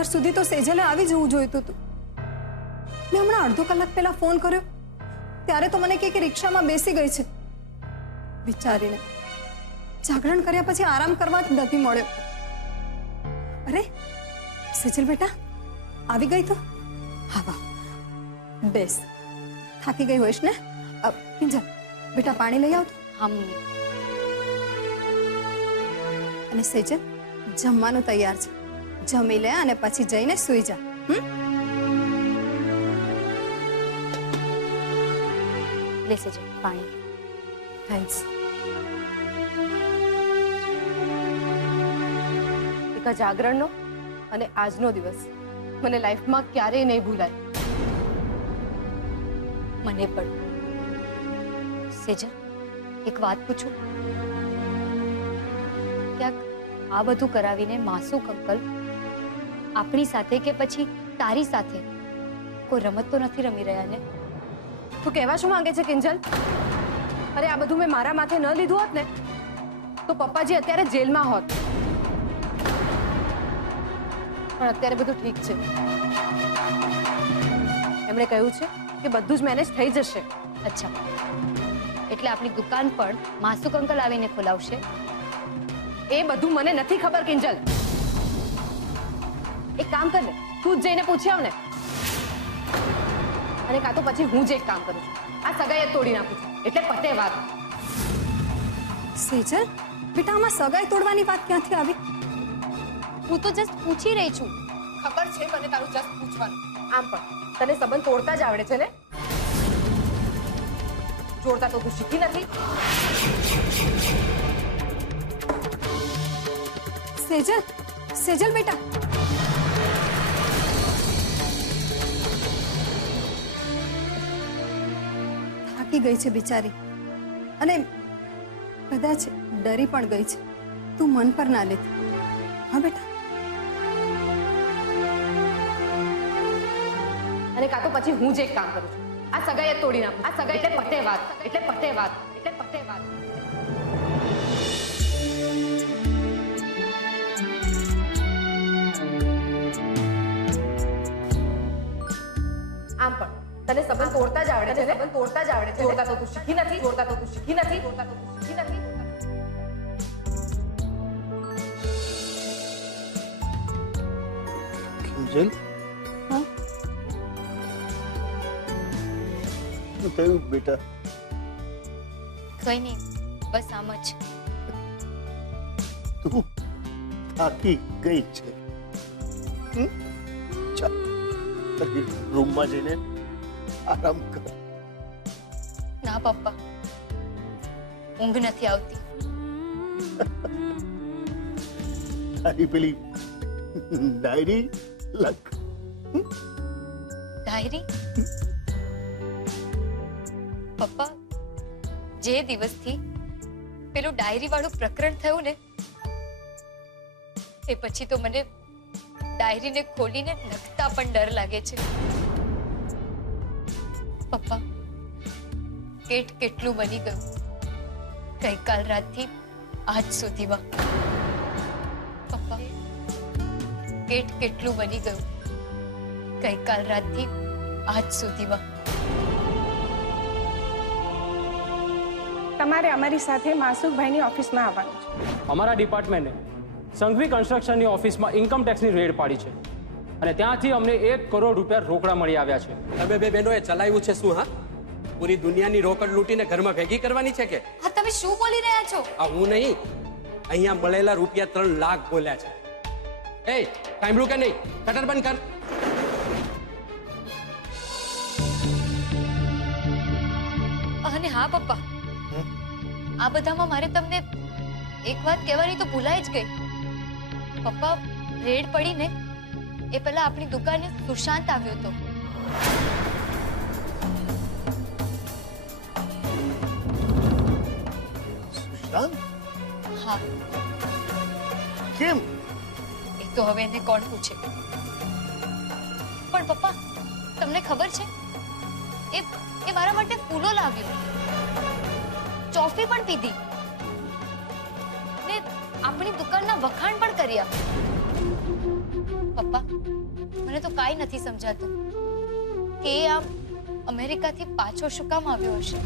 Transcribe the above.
ઘર સુધી તો સેજલે આવી જવું જોઈતું હતું. મેં હમણાં અડધો કલાક પહેલા ફોન કર્યો ત્યારે તો મને કે રિક્ષામાં બેસી ગઈ છે. વિચારીને જાગરણ કર્યા પછી આરામ કરવા જ નથી મળ્યો. અરે સેજલ બેટા આવી ગઈ તો? હા વાહ, બેસ. થાકી ગઈ હોઈશ ને? કિંજલ બેટા પાણી લઈ આવતો. હા મમ્મી. અને સેજલ જમવાનું તૈયાર છે, જમી લે અને પછી જઈને સૂઈ જા. લે સેજલ પાણી. થેન્ક્સ. એક જાગરણનો અને આજનો દિવસ મને લાઈફમાં ક્યારેય નહીં ભૂલાય. મને પણ. સેજલ એક વાત પૂછું? ક્યાંક આ બધું કરાવીને માસૂક અંકલ આપણી સાથે કે પછી તારી સાથે કોઈ રમત તો નથી રમી રહ્યા ને? તું કહેવા શું માંગે છે કિંજલ? અરે આ બધું મેં મારા માથે ન લીધું હોત ને તો પપ્પાજી અત્યારે જેલમાં હોત. પણ અત્યારે બધું ઠીક છે. એમણે કહ્યું છે કે બધું જ મેનેજ થઈ જશે. અચ્છા, એટલે આપણી દુકાન પણ માસૂક અંકલ આવીને ખોલાવશે? એ બધું મને નથી ખબર કિંજલ. એક કામ કર ને, તું જ જઈને પૂછી આવ ને. અને કાં તો પછી હું જ એક કામ કરું છું, આ સગાઈ જ તોડી નાખું છું, એટલે પતે વાત. સેજલ બેટા આમાં સગાઈ તોડવાની વાત ક્યાંથી આવી? હું તો જસ્ટ પૂછી રહી છું. ખબર છે મને તારું જસ્ટ પૂછવાનું. આમ પણ તને સંબંધ તોડતા જ આવડે છે ને? જોડતા તો તું શીખી નથી. સેજલ, સેજલ બેટા થાકી ગઈ છે બિચારી અને કદાચ ડરી પણ ગઈ છે. તું મન પર ના લેતી. હા બેટા. અને કાં તો પછી હું જ એક કામ કરું છું, આ સગાઈ જ તોડી નાખું. આ સગાઈ એટલે પતે વાત, એટલે પતે વાત, એટલે પતે વાત. આમ પણ તને સંબંધ તોડતા જ આવડે છે ને? સંબંધ તોડતા જ આવડે છે. જોડતા તો તું શીખી નથી. જોડતા તો તું શીખી નથી. જોડતા તો તું શીખી નથી. કિંજલ, હા શું થયું બેટા? કઈ નહીં, બસ આમ જ. તું થાકી ગઈ છે. ચાલ તારી રૂમમાં જઈને આરામ કર. ના પપ્પા, ઊંઘ નથી આવતી. તારી પેલી ડાયરી લખ. ડાયરી? પપ્પા, જે દિવસથી પેલું ડાયરી વાળું પ્રકરણ થયું ને એ પછી તો મને ડાયરીને ખોલીને લખતા પણ ડર લાગે છે. પપ્પા, કેટલું બની ગયું ગઈકાલ રાતથી આજ સુધીમાં. પપ્પા, કેટલું બની ગયું ગઈકાલ રાતથી આજ સુધીમાં. તમારે અમારી સાથે માસુકભાઈની ઓફિસમાં આવવાનું છે. અમારા ડિપાર્ટમેન્ટે સંઘવી કન્સ્ટ્રક્શનની ઓફિસમાં ઇન્કમ ટેક્સની રેડ પાડી છે અને ત્યાંથી અમને 1 કરોડ રૂપિયા રોકડા મળી આવ્યા છે. તમે બે બહેનોએ ચલાવ્યું છે શું? હા, પૂરી દુનિયાની રોકડ લૂંટીને ઘરમાં ભેગી કરવાની છે કે? હા, તમે શું બોલી રહ્યા છો? આ હું નહીં, અહીંયા મળેલા રૂપિયા 3 લાખ બોલ્યા છે. એ સાંભળ્યું કે નહીં? શટર બંધ કર. અને હા પપ્પા, આ બધામાં મારે તમને એક વાત કહેવાની તો ભૂલાઈ જ ગઈ. પપ્પા, રેડ પડીને એ પહેલા આપણી દુકાને સુશાંત આવ્યો હતો. સુશાંત? હા. કેમ? એ તો હવે એને કોણ પૂછે. પણ પપ્પા, તમને ખબર છે એ મારા માટે ફૂલો લાવ્યો, ચોફી પણ પીધી ને આપણી દુકાનના વખાણ પણ કર્યા. પપ્પા, કાંઈ નથી સમજાતું કે એ આમ અમેરિકાથી પાછો શું કામ આવ્યો હશે.